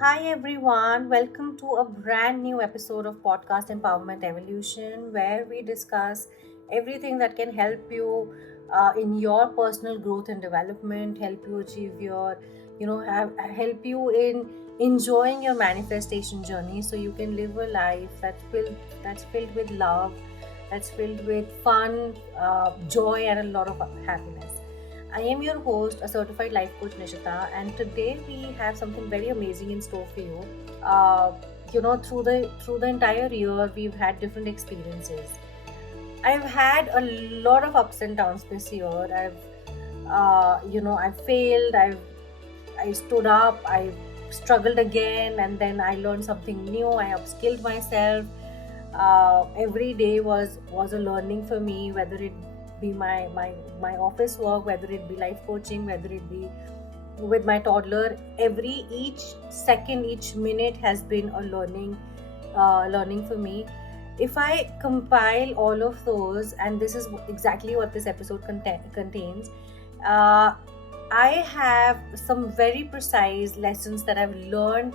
Hi everyone, welcome to a brand new episode of Podcast Empowerment Evolution where we discuss everything that can help you in your personal growth and development, help you achieve help you in enjoying your manifestation journey so you can live a life that's filled with love, that's filled with fun, joy, and a lot of happiness. I am your host, a certified life coach Nishita, and today we have something very amazing in store for you. Uh, through the entire year, we've had different experiences. I've had a lot of ups and downs this year. I failed. I stood up. I struggled again, and then I learned something new. I upskilled myself. Every day was a learning for me, whether it be my office work, whether it be life coaching, whether it be with my toddler. Each second, each minute has been a learning for me. If I compile all of those, and this is exactly what this episode contains, uh, I have some very precise lessons that I've learned,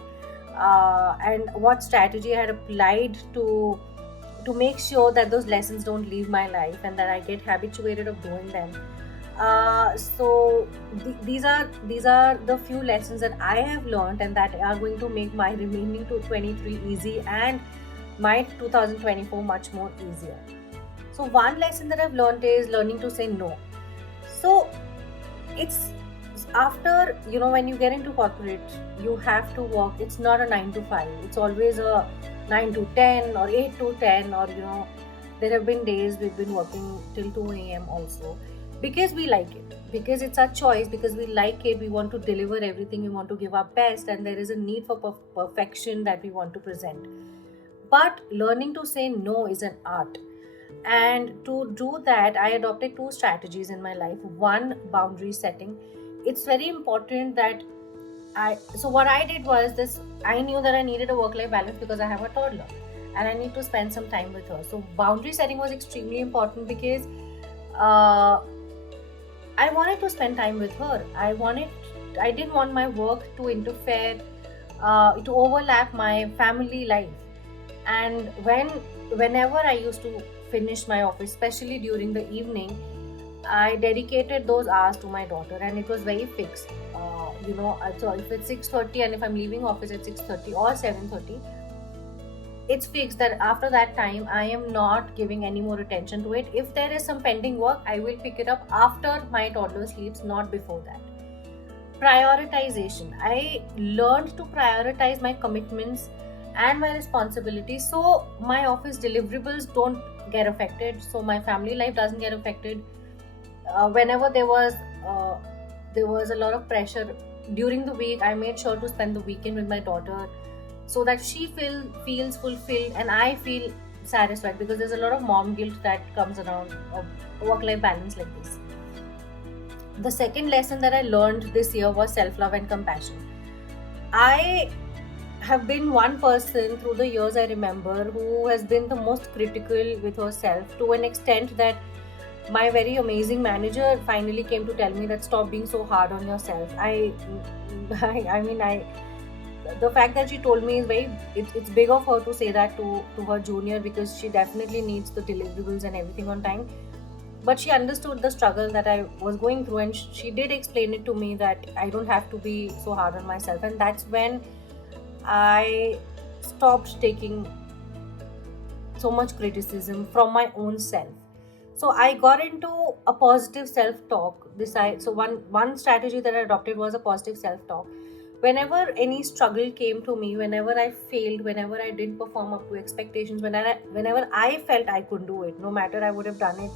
and what strategy I had applied to make sure that those lessons don't leave my life and that I get habituated of doing them. These are the few lessons that I have learned and that are going to make my remaining to 23 easy and my 2024 much more easier. So one lesson that I've learned is learning to say no. So it's after, when you get into corporate, you have to work. It's not a 9 to 5, it's always a 9 to 10 or 8 to 10, or there have been days we've been working till 2 a.m. also, because we like it, because it's our choice, because we like it. We want to deliver everything, we want to give our best, and there is a need for perfection that we want to present. But learning to say no is an art. And to do that, I adopted two strategies in my life. One, boundary setting. It's very important that so what I did was this. I knew that I needed a work life balance because I have a toddler and I need to spend some time with her. So boundary setting was extremely important because uh, I wanted to spend time with her. I didn't want my work to interfere, to overlap my family life. And whenever I used to finish my office, especially during the evening, I dedicated those hours to my daughter, and it was very fixed. So if it's 6:30 and if I'm leaving office at 6:30 or 7:30, it's fixed that after that time I am not giving any more attention to it. If there is some pending work, I will pick it up after my toddler sleeps, not before that. Prioritization. I learned to prioritize my commitments and my responsibilities so my office deliverables don't get affected, so my family life doesn't get affected. Whenever there was a lot of pressure during the week, I made sure to spend the weekend with my daughter so that she feels fulfilled and I feel satisfied, because there's a lot of mom guilt that comes around a work life balance like this. The second lesson that I learned this year was self love and compassion. I have been one person through the years, I remember, who has been the most critical with herself, to an extent that my very amazing manager finally came to tell me that stop being so hard on yourself. I the fact that she told me is it's big of her to say that to her junior, because she definitely needs the deliverables and everything on time. But she understood the struggle that I was going through, and she did explain it to me that I don't have to be so hard on myself. And that's when I stopped taking so much criticism from my own self. So I got into a positive self-talk. So one strategy that I adopted was a positive self-talk. Whenever any struggle came to me, whenever I failed, whenever I didn't perform up to expectations, whenever I felt I could do it, no matter I would have done it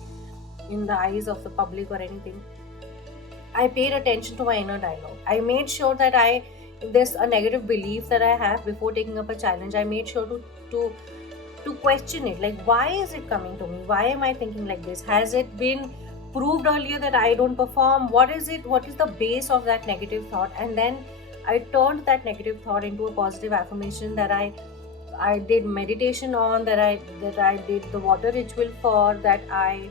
in the eyes of the public or anything, I paid attention to my inner dialogue. I made sure that if there's a negative belief that I have before taking up a challenge, I made sure to to question it. Like, why is it coming to me? Why am I thinking like this? Has it been proved earlier that I don't perform? What is it? What is the base of that negative thought? And then I turned that negative thought into a positive affirmation that I did meditation on, that I did the water ritual for, that I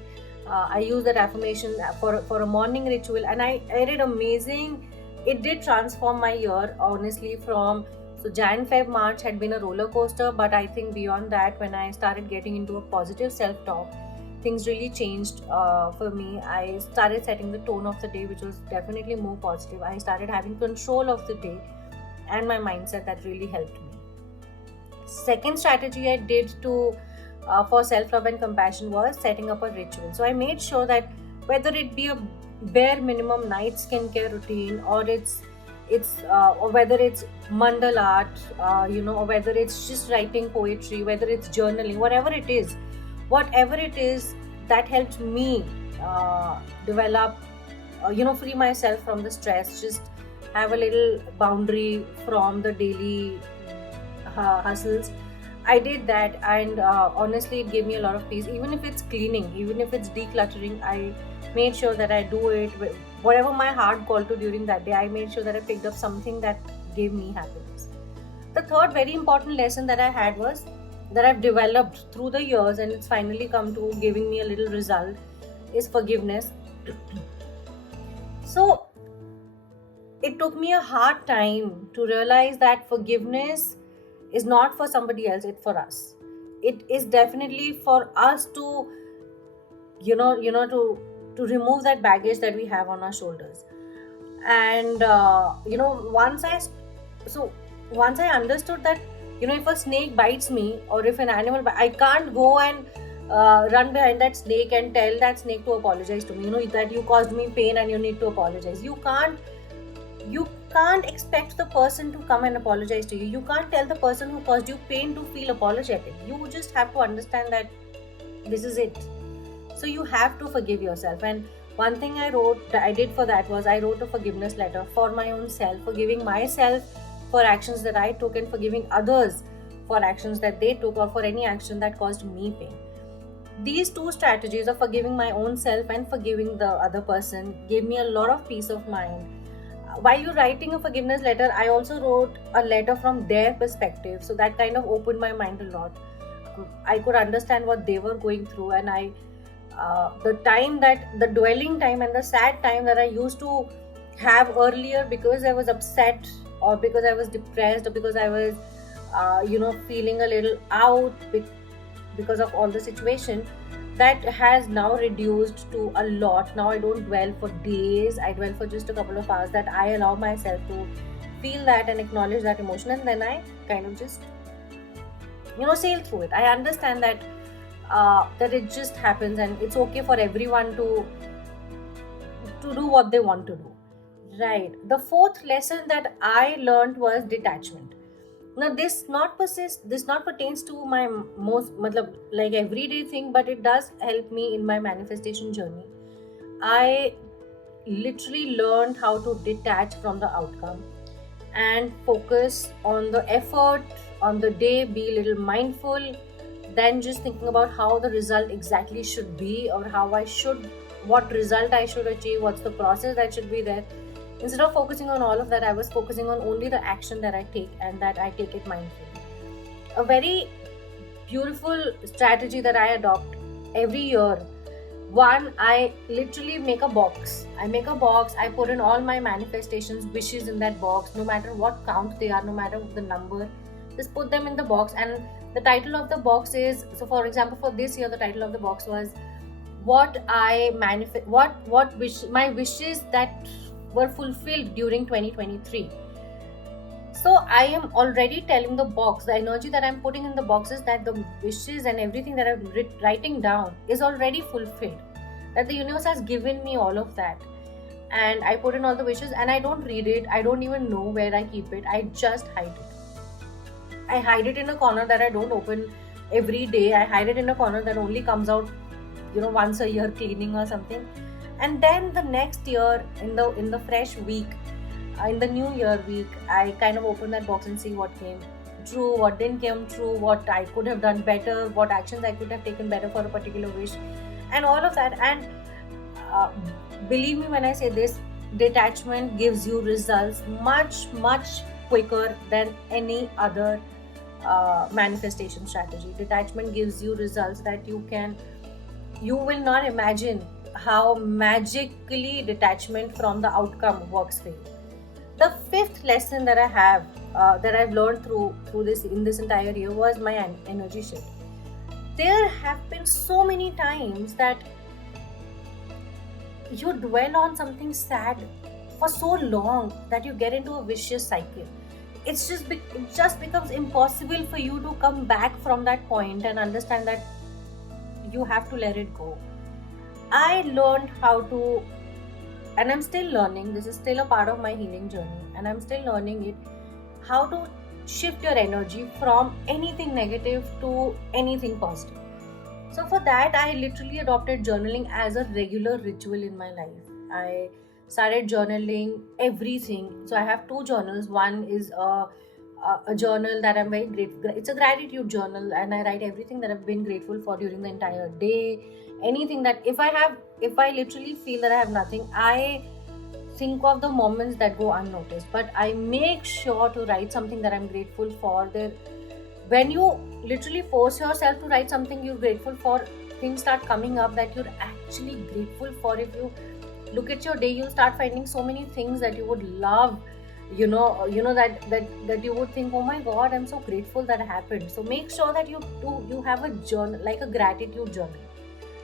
use that affirmation for a morning ritual, and I did amazing. It did transform my year, honestly, from So Jan, Feb, March had been a roller coaster, but I think beyond that, when I started getting into a positive self-talk, things really changed for me. I started setting the tone of the day, which was definitely more positive. I started having control of the day and my mindset. That really helped me. Second strategy I did to for self-love and compassion was setting up a ritual. So I made sure that whether it be a bare minimum night skincare routine, or or whether it's mandal art, or whether it's just writing poetry, whether it's journaling, whatever it is that helped me develop, free myself from the stress, just have a little boundary from the daily hustles. I did that, and honestly, it gave me a lot of peace. Even if it's cleaning, even if it's decluttering, I made sure that I do it. Whatever my heart called to during that day, I made sure that I picked up something that gave me happiness. The third very important lesson that I had was that I've developed through the years, and it's finally come to giving me a little result, is forgiveness. So it took me a hard time to realize that forgiveness is not for somebody else, it's for us. It is definitely for us to to remove that baggage that we have on our shoulders. And once I understood that, if a snake bites me, or if an animal I can't go and run behind that snake and tell that snake to apologize to me, that you caused me pain and you need to apologize. You can't expect the person to come and apologize to you. You can't tell the person who caused you pain to feel apologetic. You just have to understand that this is it. So you have to forgive yourself. And one thing I did for that was I wrote a forgiveness letter for my own self, forgiving myself for actions that I took, and forgiving others for actions that they took, or for any action that caused me pain. These two strategies of forgiving my own self and forgiving the other person gave me a lot of peace of mind. While you're writing a forgiveness letter, I also wrote a letter from their perspective, so that kind of opened my mind a lot. I could understand what they were going through, and the dwelling time and the sad time that I used to have earlier because I was upset, or because I was depressed, or because I was feeling a little out because of all the situation, that has now reduced to a lot. Now I don't dwell for days, I dwell for just a couple of hours, that I allow myself to feel that and acknowledge that emotion, and then I kind of just sail through it. I understand that it just happens, and it's okay for everyone to do what they want to do. Right. The fourth lesson that I learned was detachment. Now this not pertains to my like everyday thing, but it does help me in my manifestation journey. I literally learned how to detach from the outcome and focus on the effort on the day, be a little mindful, then just thinking about how the result exactly should be, or what result I should achieve, what's the process that should be there. Instead of focusing on all of that, I was focusing on only the action that I take, and that I take it mindfully. A very beautiful strategy that I adopt every year. One, I literally make a box. I put in all my manifestations, wishes in that box, no matter what count they are, no matter the number. Just put them in the box, and the title of the box is, so for example, for this year, the title of the box was what I manifest, my wishes that were fulfilled during 2023. So I am already telling the box, the energy that I'm putting in the box is that the wishes and everything that I'm writing down is already fulfilled, that the universe has given me all of that. And I put in all the wishes, and I don't read it, I don't even know where I keep it, I just hide it. I hide it in a corner that I don't open every day. I hide it in a corner that only comes out once a year, cleaning or something. And then the next year, in the fresh week, in the new year week, I kind of open that box and see what came true, what didn't come true, what I could have done better, what actions I could have taken better for a particular wish, and all of that. And believe me when I say this, detachment gives you results much quicker than any other manifestation strategy. Detachment gives you results that you will not imagine how magically detachment from the outcome works for you. The fifth lesson that I have that I've learned through this in this entire year was my energy shift. There have been so many times that you dwell on something sad for so long that you get into a vicious cycle. It just becomes impossible for you to come back from that point and understand that you have to let it go. I learned how to, and I'm still learning. This is still a part of my healing journey, and I'm still learning it, how to shift your energy from anything negative to anything positive. So for that, I literally adopted journaling as a regular ritual in my life. I started journaling everything. So I have two journals. One is a journal that I'm very grateful. It's a gratitude journal, and I write everything that I've been grateful for during the entire day. Anything that if I literally feel that I have nothing, I think of the moments that go unnoticed. But I make sure to write something that I'm grateful for. There, when you literally force yourself to write something you're grateful for, things start coming up that you're actually grateful for. If you look at your day, you'll start finding so many things that you would love, that you would think, oh my god, I'm so grateful that happened. So make sure that you have a journal, like a gratitude journal.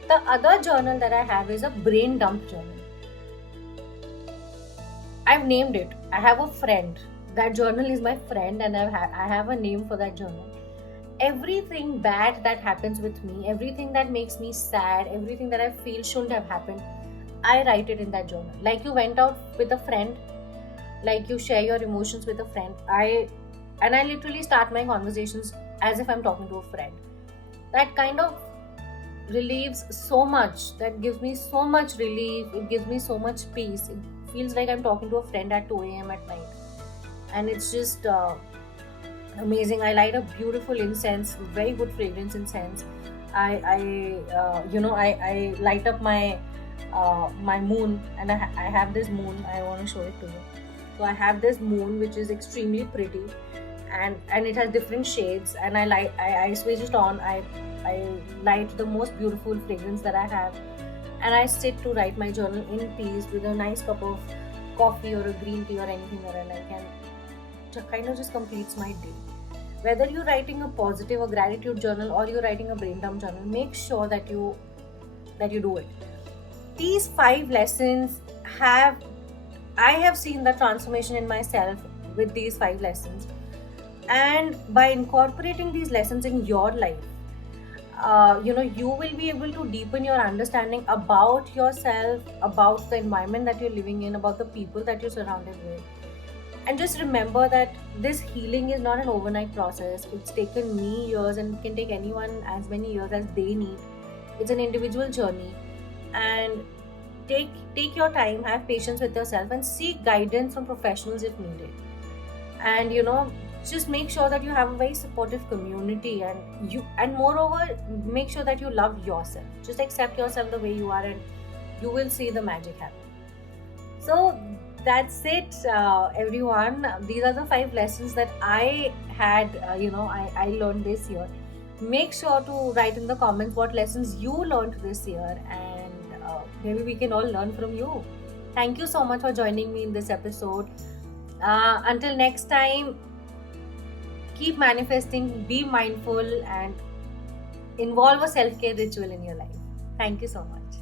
The other journal that I have is a brain dump journal. I've named it. I have a friend. That journal is my friend, and I have a name for that journal. Everything bad that happens with me, everything that makes me sad, everything that I feel shouldn't have happened, I write it in that journal. Like you went out with a friend, like you share your emotions with a friend. I literally start my conversations as if I'm talking to a friend. That kind of relieves so much. That gives me so much relief. It gives me so much peace. It feels like I'm talking to a friend at 2 a.m. at night. And it's just amazing. I light a beautiful incense, very good fragrance incense. I light up my moon, and I have this moon. I want to show it to you. So I have this moon which is extremely pretty, and it has different shades. And I switch it on. I light the most beautiful fragrance that I have, and I sit to write my journal in peace with a nice cup of coffee or a green tea or anything that I like, and it kind of just completes my day. Whether you're writing a positive or gratitude journal or you're writing a brain dump journal, make sure that you do it. These 5 lessons I have seen the transformation in myself with these 5 lessons, and by incorporating these lessons in your life, you will be able to deepen your understanding about yourself, about the environment that you're living in, about the people that you're surrounded with. And just remember that this healing is not an overnight process. It's taken me years, and it can take anyone as many years as they need. It's an individual journey, and take your time, have patience with yourself, and seek guidance from professionals if needed. And just make sure that you have a very supportive community, and moreover, make sure that you love yourself. Just accept yourself the way you are, and you will see the magic happen. So that's it, everyone. These are the 5 lessons that I had, I learned this year. Make sure to write in the comments what lessons you learned this year, and maybe we can all learn from you. Thank you so much for joining me in this episode. Until next time, keep manifesting, be mindful, and involve a self-care ritual in your life. Thank you so much.